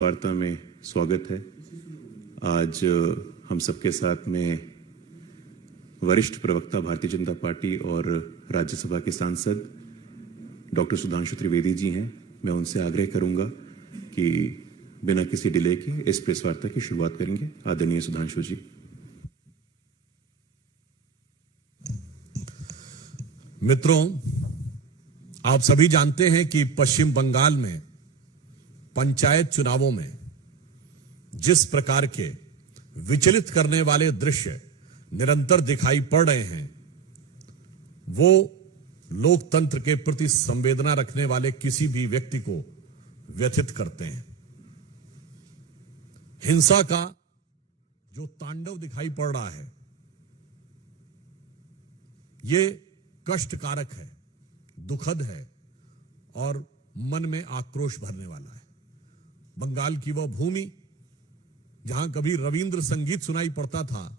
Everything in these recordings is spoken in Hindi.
वार्ता में स्वागत है। आज हम सबके साथ में वरिष्ठ प्रवक्ता भारतीय जनता पार्टी और राज्यसभा के सांसद डॉक्टर सुधांशु त्रिवेदी जी हैं। मैं उनसे आग्रह करूंगा कि बिना किसी डिले के इस प्रेस वार्ता की शुरुआत करेंगे। आदरणीय सुधांशु जी। मित्रों, आप सभी जानते हैं कि पश्चिम बंगाल में पंचायत चुनावों में जिस प्रकार के विचलित करने वाले दृश्य निरंतर दिखाई पड़ रहे हैं, वो लोकतंत्र के प्रति संवेदना रखने वाले किसी भी व्यक्ति को व्यथित करते हैं। हिंसा का जो तांडव दिखाई पड़ रहा है, ये कष्टकारक है, दुखद है और मन में आक्रोश भरने वाला है। बंगाल की वह भूमि जहां कभी रविंद्र संगीत सुनाई पड़ता था,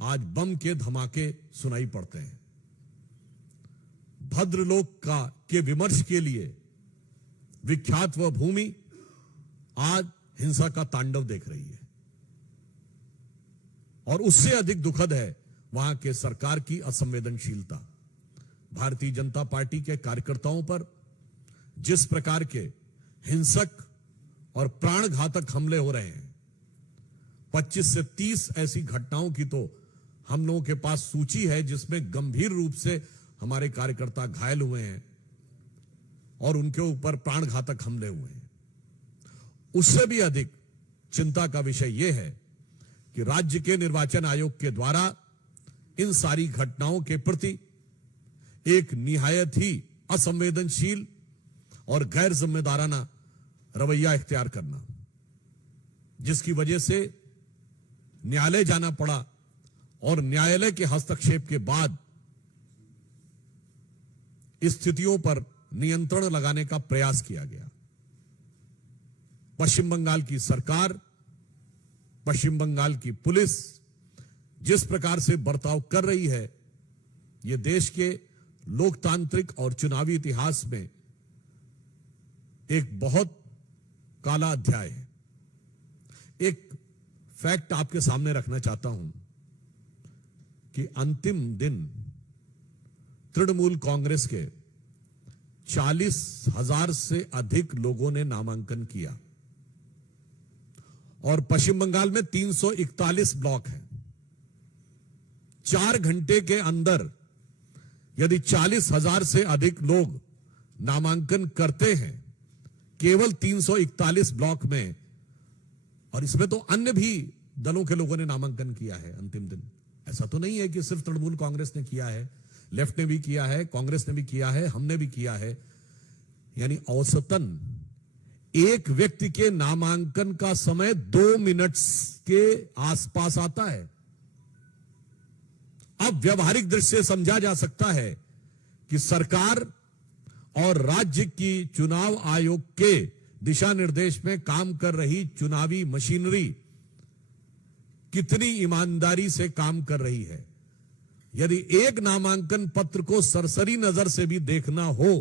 आज बम के धमाके सुनाई पड़ते हैं। भद्रलोक के विमर्श के लिए विख्यात वह भूमि आज हिंसा का तांडव देख रही है। और उससे अधिक दुखद है वहां के सरकार की असंवेदनशीलता। भारतीय जनता पार्टी के कार्यकर्ताओं पर जिस प्रकार के हिंसक और प्राणघातक हमले हो रहे हैं, 25 से 30 ऐसी घटनाओं की तो हम लोगों के पास सूची है जिसमें गंभीर रूप से हमारे कार्यकर्ता घायल हुए हैं और उनके ऊपर प्राणघातक हमले हुए हैं। उससे भी अधिक चिंता का विषय यह है कि राज्य के निर्वाचन आयोग के द्वारा इन सारी घटनाओं के प्रति एक निहायत ही असंवेदनशील और गैर जिम्मेदाराना रवैया इख्तियार करना, जिसकी वजह से न्यायालय जाना पड़ा और न्यायालय के हस्तक्षेप के बाद स्थितियों पर नियंत्रण लगाने का प्रयास किया गया। पश्चिम बंगाल की सरकार, पश्चिम बंगाल की पुलिस जिस प्रकार से बर्ताव कर रही है, यह देश के लोकतांत्रिक और चुनावी इतिहास में एक बहुत काला अध्याय है। एक फैक्ट आपके सामने रखना चाहता हूं कि अंतिम दिन तृणमूल कांग्रेस के 40,000 से अधिक लोगों ने नामांकन किया और पश्चिम बंगाल में 341 ब्लॉक हैं। 4 घंटे के अंदर यदि 40,000 से अधिक लोग नामांकन करते हैं केवल 341 ब्लॉक में, और इसमें तो अन्य भी दलों के लोगों ने नामांकन किया है अंतिम दिन, ऐसा तो नहीं है कि सिर्फ तृणमूल कांग्रेस ने किया है, लेफ्ट ने भी किया है, कांग्रेस ने भी किया है, हमने भी किया है। यानी औसतन एक व्यक्ति के नामांकन का समय 2 मिनट के आसपास आता है। अब व्यवहारिक दृष्टि से समझा जा सकता है कि सरकार और राज्य की चुनाव आयोग के दिशा निर्देश में काम कर रही चुनावी मशीनरी कितनी ईमानदारी से काम कर रही है। यदि एक नामांकन पत्र को सरसरी नजर से भी देखना हो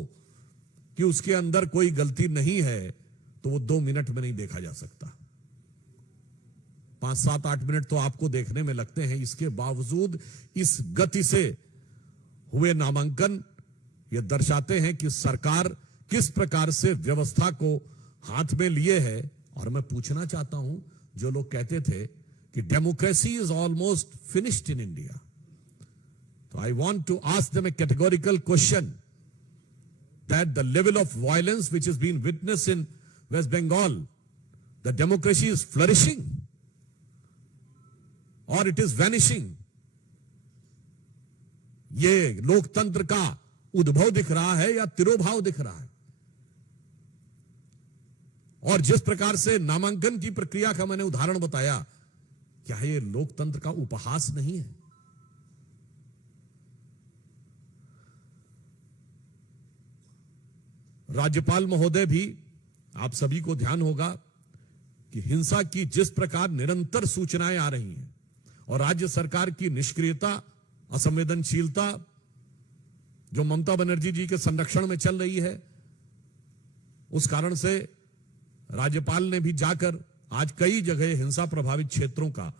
कि उसके अंदर कोई गलती नहीं है, तो वो 2 मिनट में नहीं देखा जा सकता। 5, 7, 8 मिनट तो आपको देखने में लगते हैं। इसके बावजूद इस गति से हुए नामांकन ये दर्शाते हैं कि सरकार किस प्रकार से व्यवस्था को हाथ में लिए है। और मैं पूछना चाहता हूं, जो लोग कहते थे कि democracy is almost finished in India, तो I want to ask them a categorical question that the level of violence which is been witnessed in West Bengal, the democracy is flourishing और इट इज वैनिशिंग। ये लोकतंत्र का उद्भव दिख रहा है या तिरोभाव दिख रहा है? और जिस प्रकार से नामांकन की प्रक्रिया का मैंने उदाहरण बताया, क्या ये लोकतंत्र का उपहास नहीं है? राज्यपाल महोदय भी, आप सभी को ध्यान होगा कि हिंसा की जिस प्रकार निरंतर सूचनाएं आ रही हैं और राज्य सरकार की निष्क्रियता, असंवेदनशीलता जो ममता बनर्जी जी के संरक्षण में चल रही है, उस कारण से राज्यपाल ने भी जाकर आज कई जगह हिंसा प्रभावित क्षेत्रों का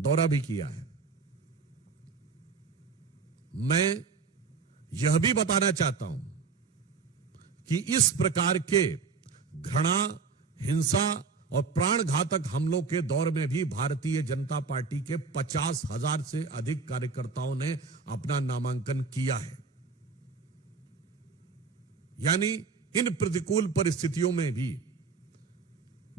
दौरा भी किया है। मैं यह भी बताना चाहता हूं कि इस प्रकार के घृणा, हिंसा और प्राणघातक हमलों के दौर में भी भारतीय जनता पार्टी के 50,000 से अधिक कार्यकर्ताओं ने अपना नामांकन किया है। यानी इन प्रतिकूल परिस्थितियों में भी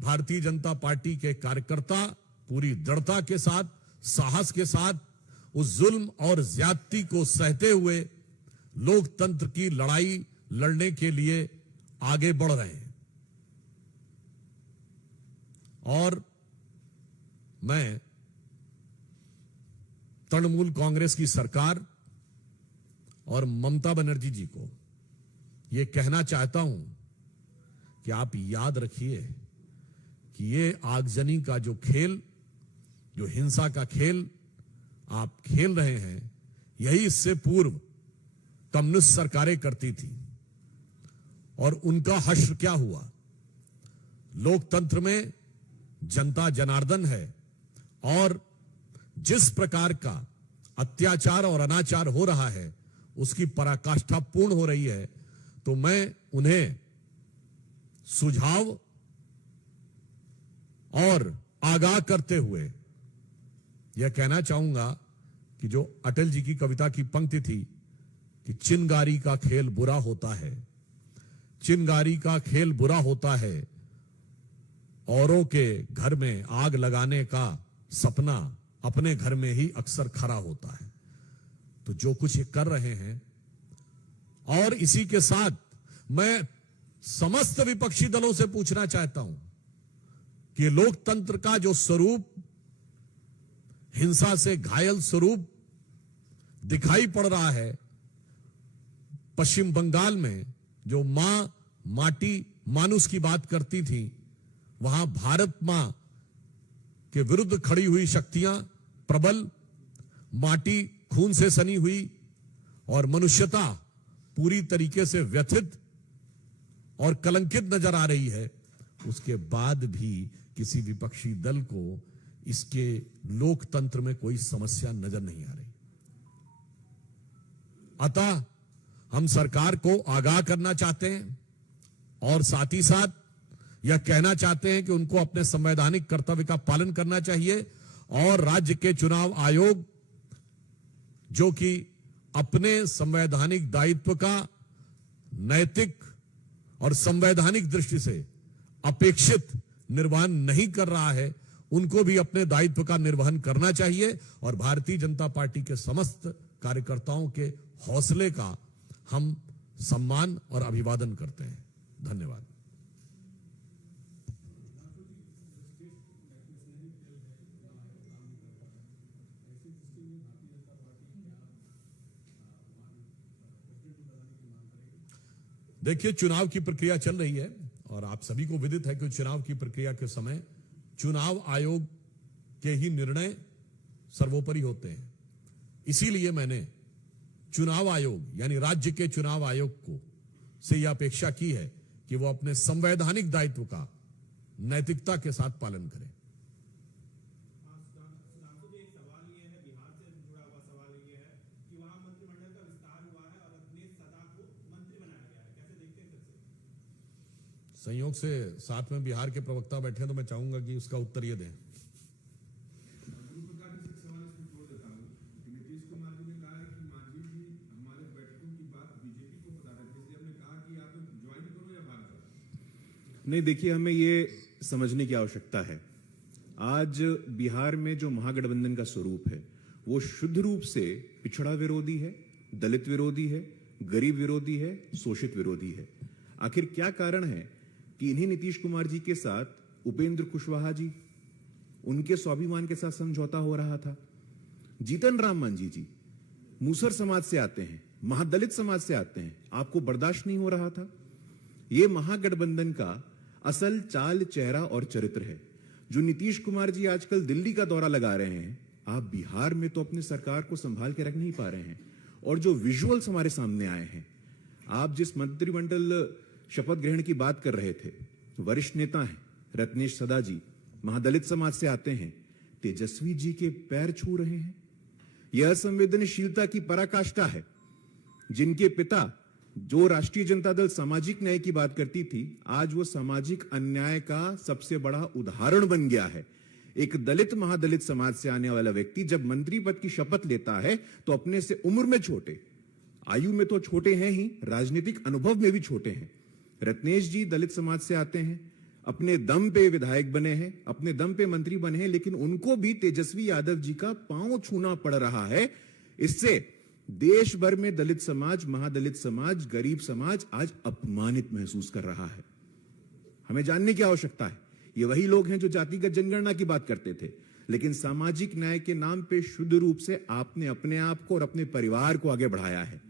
भारतीय जनता पार्टी के कार्यकर्ता पूरी दृढ़ता के साथ, साहस के साथ उस जुल्म और ज्यादती को सहते हुए लोकतंत्र की लड़ाई लड़ने के लिए आगे बढ़ रहे हैं। और मैं तृणमूल कांग्रेस की सरकार और ममता बनर्जी जी को यह कहना चाहता हूं कि आप याद रखिए कि ये आगजनी का जो खेल, जो हिंसा का खेल आप खेल रहे हैं, यही इससे पूर्व कम्युनिस्ट सरकारें करती थी। और उनका हश्र क्या हुआ? लोकतंत्र में जनता जनार्दन है और जिस प्रकार का अत्याचार और अनाचार हो रहा है उसकी पराकाष्ठा पूर्ण हो रही है। तो मैं उन्हें सुझाव और आगाह करते हुए यह कहना चाहूंगा कि जो अटल जी की कविता की पंक्ति थी कि चिनगारी का खेल बुरा होता है, चिनगारी का खेल बुरा होता है, औरों के घर में आग लगाने का सपना अपने घर में ही अक्सर खरा होता है। तो जो कुछ ये कर रहे हैं, और इसी के साथ मैं समस्त विपक्षी दलों से पूछना चाहता हूं कि लोकतंत्र का जो स्वरूप, हिंसा से घायल स्वरूप दिखाई पड़ रहा है, पश्चिम बंगाल में जो मां माटी मानुस की बात करती थी, वहां भारत मां के विरुद्ध खड़ी हुई शक्तियां प्रबल, माटी खून से सनी हुई और मनुष्यता पूरी तरीके से व्यथित और कलंकित नजर आ रही है। उसके बाद भी किसी विपक्षी दल को इसके लोकतंत्र में कोई समस्या नजर नहीं आ रही। अतः हम सरकार को आगाह करना चाहते हैं और साथ ही साथ यह कहना चाहते हैं कि उनको अपने संवैधानिक कर्तव्य का पालन करना चाहिए और राज्य के चुनाव आयोग, जो कि अपने संवैधानिक दायित्व का नैतिक और संवैधानिक दृष्टि से अपेक्षित निर्वहन नहीं कर रहा है, उनको भी अपने दायित्व का निर्वहन करना चाहिए। और भारतीय जनता पार्टी के समस्त कार्यकर्ताओं के हौसले का हम सम्मान और अभिवादन करते हैं। धन्यवाद। देखिए, चुनाव की प्रक्रिया चल रही है और आप सभी को विदित है कि चुनाव की प्रक्रिया के समय चुनाव आयोग के ही निर्णय सर्वोपरि होते हैं। इसीलिए मैंने चुनाव आयोग यानी राज्य के चुनाव आयोग को से यह अपेक्षा की है कि वो अपने संवैधानिक दायित्व का नैतिकता के साथ पालन करें। संयोग से साथ में बिहार के प्रवक्ता बैठे हैं, तो मैं चाहूंगा कि उसका उत्तर ये दें। नहीं, देखिए, हमें ये समझने की आवश्यकता है, आज बिहार में जो महागठबंधन का स्वरूप है वो शुद्ध रूप से पिछड़ा विरोधी है, दलित विरोधी है, गरीब विरोधी है, शोषित विरोधी है। आखिर क्या कारण है कि इन्हीं नीतीश कुमार जी के साथ उपेंद्र कुशवाहा जी, उनके स्वाभिमान के साथ समझौता हो रहा था। जीतन राम मांझी जी मूसर समाज से आते हैं, महादलित समाज से आते हैं, आपको बर्दाश्त नहीं हो रहा था। यह महागठबंधन का असल चाल, चेहरा और चरित्र है। जो नीतीश कुमार जी आजकल दिल्ली का दौरा लगा रहे हैं, आप बिहार में तो अपनी सरकार को संभाल के रख नहीं पा रहे हैं। और जो विजुअल्स हमारे सामने आए हैं, आप जिस मंत्रिमंडल शपथ ग्रहण की बात कर रहे थे, वरिष्ठ नेता हैं रत्नेश सदा जी, महादलित समाज से आते हैं, तेजस्वी जी के पैर छू रहे हैं। यह संवेदनशीलता की पराकाष्ठा है। जिनके पिता जो राष्ट्रीय जनता दल सामाजिक न्याय की बात करती थी, आज वो सामाजिक अन्याय का सबसे बड़ा उदाहरण बन गया है। एक दलित महादलित समाज से आने वाला व्यक्ति जब मंत्री पद की शपथ लेता है तो अपने से उम्र में छोटे, आयु में तो छोटे हैं ही, राजनीतिक अनुभव में भी छोटे हैं। रत्नेश जी दलित समाज से आते हैं, अपने दम पे विधायक बने हैं, अपने दम पे मंत्री बने हैं, लेकिन उनको भी तेजस्वी यादव जी का पांव छूना पड़ रहा है। इससे देश भर में दलित समाज, महादलित समाज, गरीब समाज आज अपमानित महसूस कर रहा है। हमें जानने की आवश्यकता है, ये वही लोग हैं जो जातिगत जनगणना की बात करते थे, लेकिन सामाजिक न्याय के नाम पे शुद्ध रूप से आपने अपने आप को और अपने परिवार को आगे बढ़ाया है।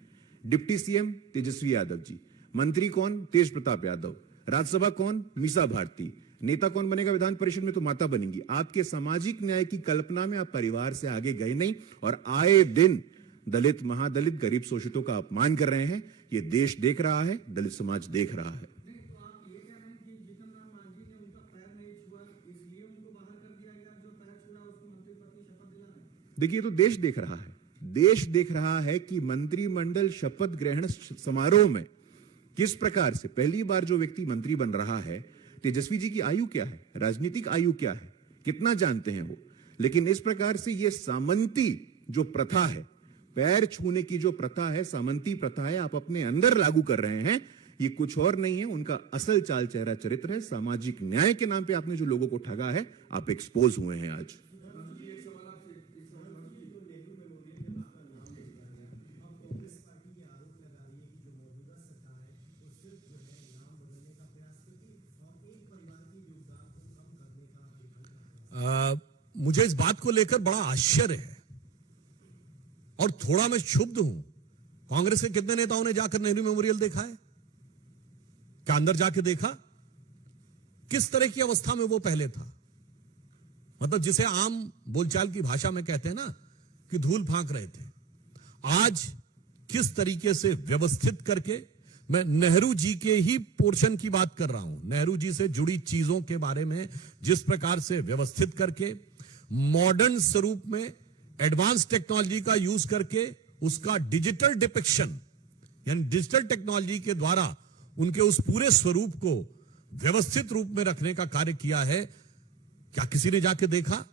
डिप्टी सीएम तेजस्वी यादव जी, मंत्री कौन? तेज प्रताप यादव, राज्यसभा कौन? मीसा भारती, नेता कौन बनेगा विधान परिषद में? तो माता बनेंगी। आपके सामाजिक न्याय की कल्पना में आप परिवार से आगे गए नहीं और आए दिन दलित, महादलित, गरीब शोषितों का अपमान कर रहे हैं। ये देश देख रहा है, दलित समाज देख रहा है। देखिए, तो देश देख रहा है। देश देख रहा है कि मंत्रिमंडल शपथ ग्रहण समारोह में किस प्रकार से पहली बार जो व्यक्ति मंत्री बन रहा है, तेजस्वी जी की आयु क्या है, राजनीतिक आयु क्या है, कितना जानते हैं वो। लेकिन इस प्रकार से ये सामंती जो प्रथा है, पैर छूने की जो प्रथा है, सामंती प्रथा है, आप अपने अंदर लागू कर रहे हैं। ये कुछ और नहीं है, उनका असल चाल चेहरा चरित्र है। सामाजिक न्याय के नाम पे आपने जो लोगों को ठगा है, आप एक्सपोज हुए हैं आज। मुझे इस बात को लेकर बड़ा आश्चर्य है और थोड़ा मैं क्षुब्ध हूं। कांग्रेस के कितने नेताओं ने जाकर नेहरू मेमोरियल देखा है? क्या अंदर जाके देखा? किस तरह की अवस्था में वो पहले था? मतलब जिसे आम बोलचाल की भाषा में कहते हैं ना कि धूल फांक रहे थे। आज किस तरीके से व्यवस्थित करके, मैं नेहरू जी के ही पोर्शन की बात कर रहा हूं, नेहरू जी से जुड़ी चीजों के बारे में जिस प्रकार से व्यवस्थित करके, मॉडर्न स्वरूप में एडवांस टेक्नोलॉजी का यूज करके उसका डिजिटल डिपिक्शन यानी डिजिटल टेक्नोलॉजी के द्वारा उनके उस पूरे स्वरूप को व्यवस्थित रूप में रखने का कार्य किया है। क्या किसी ने जाके देखा?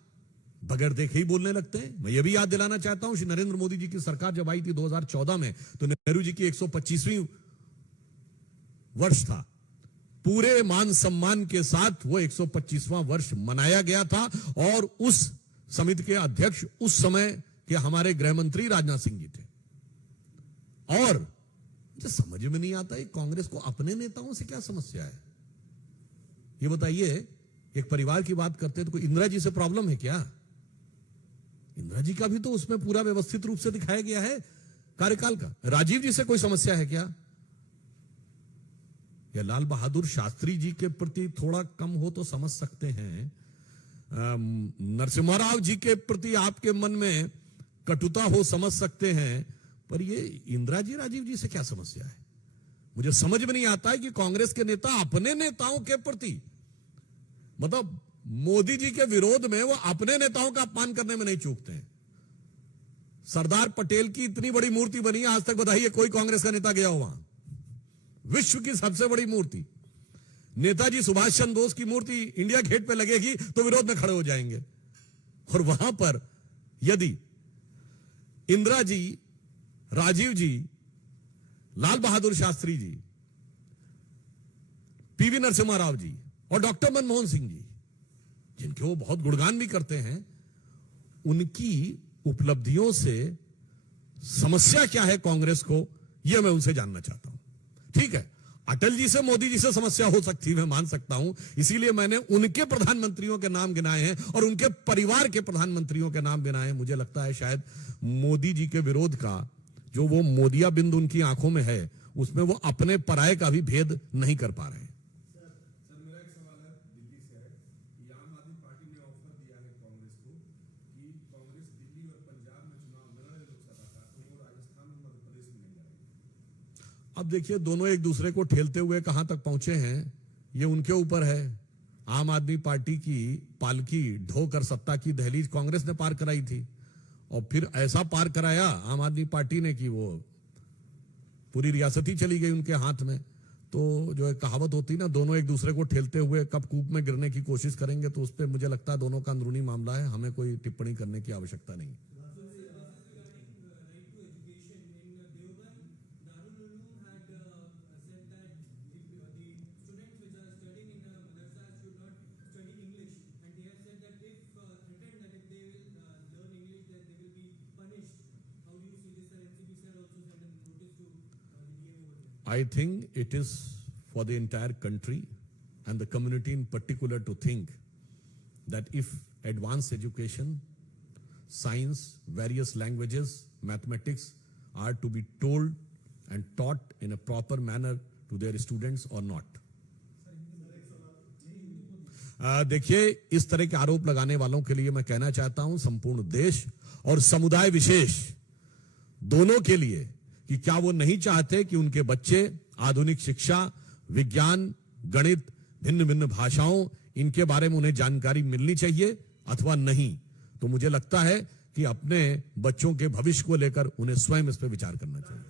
बगैर देखे ही बोलने लगते हैं। मैं ये भी याद दिलाना चाहता हूं, श्री नरेंद्र मोदी जी की सरकार जब आई थी 2014 में, तो नेहरू जी की 125वीं वर्ष था। पूरे मान सम्मान के साथ वो 125वां वर्ष मनाया गया था और उस समिति के अध्यक्ष उस समय के हमारे गृह मंत्री राजनाथ सिंह जी थे। और मुझे समझ में नहीं आता है कांग्रेस को अपने नेताओं से क्या समस्या है। ये बताइए, एक परिवार की बात करते हैं तो कोई इंदिरा जी से प्रॉब्लम है क्या? इंदिरा जी का भी तो उसमें पूरा व्यवस्थित रूप से दिखाया गया है कार्यकाल का। राजीव जी से कोई समस्या है क्या? या लाल बहादुर शास्त्री जी के प्रति थोड़ा कम हो तो समझ सकते हैं, नरसिम्हा राव जी के प्रति आपके मन में कटुता हो समझ सकते हैं, पर ये इंदिरा जी, राजीव जी से क्या समस्या है? मुझे समझ में नहीं आता है कि कांग्रेस के नेता अपने नेताओं के प्रति, मतलब मोदी जी के विरोध में वो अपने नेताओं का अपमान करने में नहीं चूकते हैं। सरदार पटेल की इतनी बड़ी मूर्ति बनी है, आज तक बताइए कोई कांग्रेस का नेता गया हो वहां? विश्व की सबसे बड़ी मूर्ति नेताजी सुभाष चंद्र बोस की मूर्ति इंडिया गेट पे लगेगी तो विरोध में खड़े हो जाएंगे। और वहां पर यदि इंदिरा जी, राजीव जी, लाल बहादुर शास्त्री जी, पीवी नरसिम्हा राव जी और डॉक्टर मनमोहन सिंह जी, जिनके वो बहुत गुणगान भी करते हैं, उनकी उपलब्धियों से समस्या क्या है कांग्रेस को, यह मैं उनसे जानना चाहता हूं। ठीक है, अटल जी से, मोदी जी से समस्या हो सकती है, मैं मान सकता हूं, इसीलिए मैंने उनके प्रधानमंत्रियों के नाम गिनाए हैं और उनके परिवार के प्रधानमंत्रियों के नाम गिनाए हैं। मुझे लगता है शायद मोदी जी के विरोध का जो वो मोदिया बिंदु उनकी आंखों में है, उसमें वो अपने पराये का भी भेद नहीं कर पा रहे हैं। अब देखिए, दोनों एक दूसरे को ठेलते हुए कहां तक पहुंचे हैं ये उनके ऊपर है। आम आदमी पार्टी की पालकी ढोकर सत्ता की दहलीज कांग्रेस ने पार कराई थी, और फिर ऐसा पार कराया आम आदमी पार्टी ने कि वो पूरी रियासत ही चली गई उनके हाथ में। तो जो एक कहावत होती ना, दोनों एक दूसरे को ठेलते हुए कब कूप में गिरने की कोशिश करेंगे, तो उस पर मुझे लगता है दोनों का अंदरूनी मामला है, हमें कोई टिप्पणी करने की आवश्यकता नहीं। I think it is for the entire country and the community in particular to think that if advanced education, science, various languages, mathematics are to be told and taught in a proper manner to their students or not. देखिए, इस तरह के आरोप लगाने वालों के लिए मैं कहना चाहता हूं संपूर्ण देश और समुदाय विशेष दोनों के लिए कि क्या वो नहीं चाहते कि उनके बच्चे आधुनिक शिक्षा, विज्ञान, गणित, भिन्न भिन्न भाषाओं, इनके बारे में उन्हें जानकारी मिलनी चाहिए अथवा नहीं। तो मुझे लगता है कि अपने बच्चों के भविष्य को लेकर उन्हें स्वयं इस पर विचार करना चाहिए।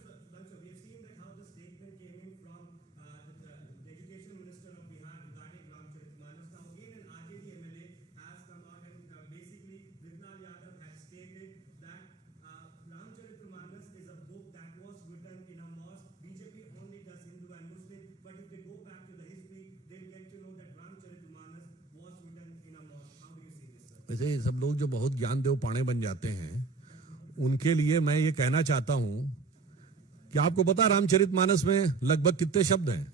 वैसे सब लोग जो बहुत ज्ञान देव पाणे बन जाते हैं, उनके लिए मैं ये कहना चाहता हूं कि आपको पता रामचरितमानस में लगभग कितने शब्द हैं?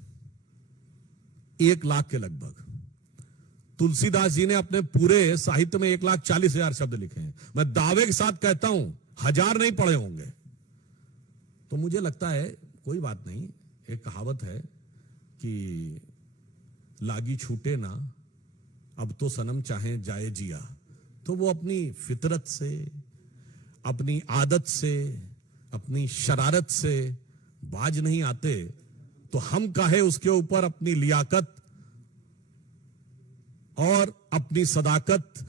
1 लाख के लगभग। तुलसीदास जी ने अपने पूरे साहित्य में 1,40,000 शब्द लिखे हैं। मैं दावे के साथ कहता हूं 1000 नहीं पढ़े होंगे। तो मुझे लगता है कोई बात नहीं, एक कहावत है कि लागी छूटे ना, अब तो सनम चाहे जाए जिया। तो वो अपनी फितरत से, अपनी आदत से, अपनी शरारत से बाज नहीं आते, तो हम काहे उसके ऊपर अपनी लियाकत और अपनी सदाकत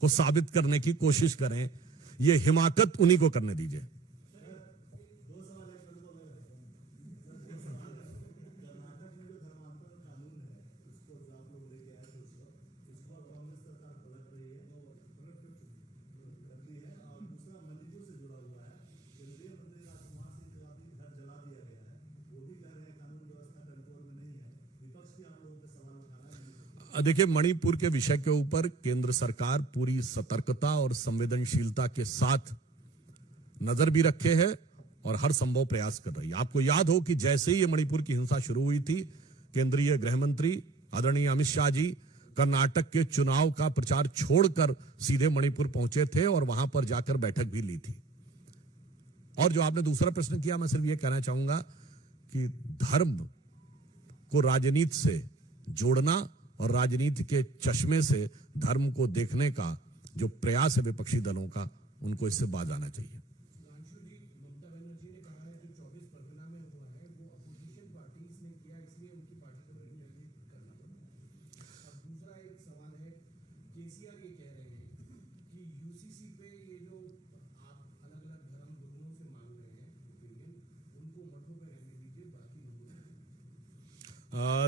को साबित करने की कोशिश करें। ये हिमाकत उन्हीं को करने दीजिए। देखिए, मणिपुर के विषय के ऊपर केंद्र सरकार पूरी सतर्कता और संवेदनशीलता के साथ नजर भी रखे है और हर संभव प्रयास कर रही है। आपको याद हो कि जैसे ही ये मणिपुर की हिंसा शुरू हुई थी, केंद्रीय गृह मंत्री आदरणीय अमित शाह जी कर्नाटक के चुनाव का प्रचार छोड़कर सीधे मणिपुर पहुंचे थे और वहां पर जाकर बैठक भी ली थी। और जो आपने दूसरा प्रश्न किया, मैं सिर्फ ये कहना चाहूंगा कि धर्म को राजनीति से जोड़ना और राजनीति के चश्मे से धर्म को देखने का जो प्रयास है विपक्षी दलों का, उनको इससे बाज आना चाहिए।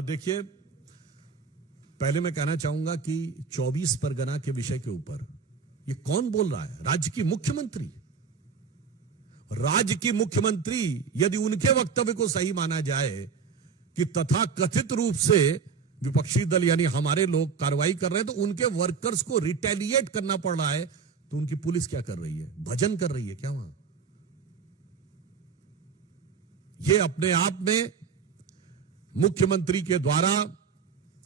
देखिए, पहले मैं कहना चाहूंगा कि 24 परगना के विषय के ऊपर ये कौन बोल रहा है? राज्य की मुख्यमंत्री। राज्य की मुख्यमंत्री यदि उनके वक्तव्य को सही माना जाए कि तथा कथित रूप से विपक्षी दल यानी हमारे लोग कार्रवाई कर रहे हैं, तो उनके वर्कर्स को रिटेलिएट करना पड़ रहा है, तो उनकी पुलिस क्या कर रही है? भजन कर रही है क्या वहां? ये अपने आप में मुख्यमंत्री के द्वारा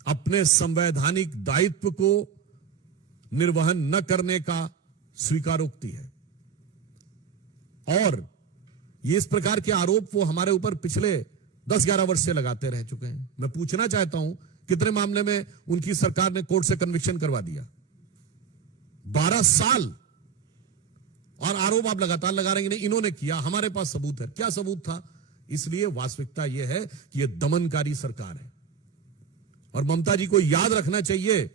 अपने संवैधानिक दायित्व को निर्वहन न करने का स्वीकारोक्ति है। और ये इस प्रकार के आरोप वो हमारे ऊपर पिछले 10-11 वर्ष से लगाते रह चुके हैं। मैं पूछना चाहता हूं, कितने मामले में उनकी सरकार ने कोर्ट से कन्विक्शन करवा दिया? 12 साल। और आरोप आप लगातार लगा रहे हैं, इन्होंने किया, हमारे पास सबूत है। क्या सबूत था? इसलिए वास्तविकता यह है कि यह दमनकारी सरकार है और ममता जी को याद रखना चाहिए,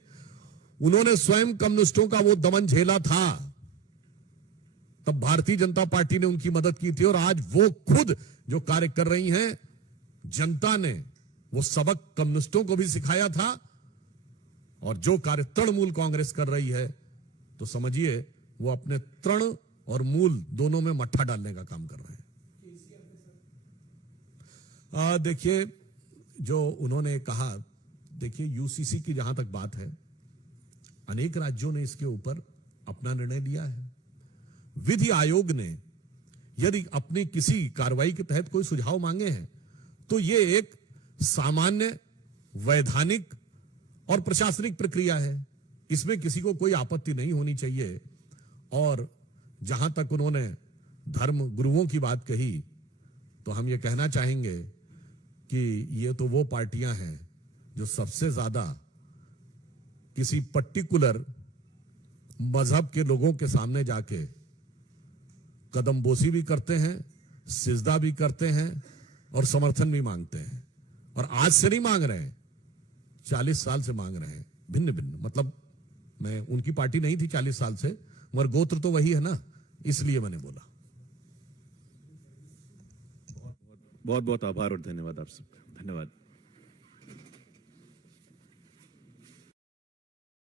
उन्होंने स्वयं कम्युनिस्टों का वो दमन झेला था, तब भारतीय जनता पार्टी ने उनकी मदद की थी, और आज वो खुद जो कार्य कर रही हैं, जनता ने वो सबक कम्युनिस्टों को भी सिखाया था, और जो कार्य तृणमूल कांग्रेस कर रही है, तो समझिए वो अपने तृण और मूल दोनों में मट्ठा डालने का काम कर रहे हैं। देखिए, जो उन्होंने कहा, देखिए यूसीसी की जहां तक बात है, अनेक राज्यों ने इसके ऊपर अपना निर्णय लिया है। विधि आयोग ने यदि अपनी किसी कार्रवाई के तहत कोई सुझाव मांगे हैं, तो ये एक सामान्य वैधानिक और प्रशासनिक प्रक्रिया है, इसमें किसी को कोई आपत्ति नहीं होनी चाहिए। और जहां तक उन्होंने धर्म गुरुओं की बात कही, तो हम ये कहना चाहेंगे कि ये तो वो पार्टियां हैं जो सबसे ज्यादा किसी पर्टिकुलर मजहब के लोगों के सामने जाके कदमबोसी भी करते हैं, सिजदा भी करते हैं और समर्थन भी मांगते हैं। और आज से नहीं मांग रहे हैं, 40 साल से मांग रहे हैं, भिन्न भिन्न। मतलब मैं, उनकी पार्टी नहीं थी 40 साल से, मगर गोत्र तो वही है ना, इसलिए मैंने बोला। बहुत बहुत आभार और धन्यवाद आप सबका। धन्यवाद।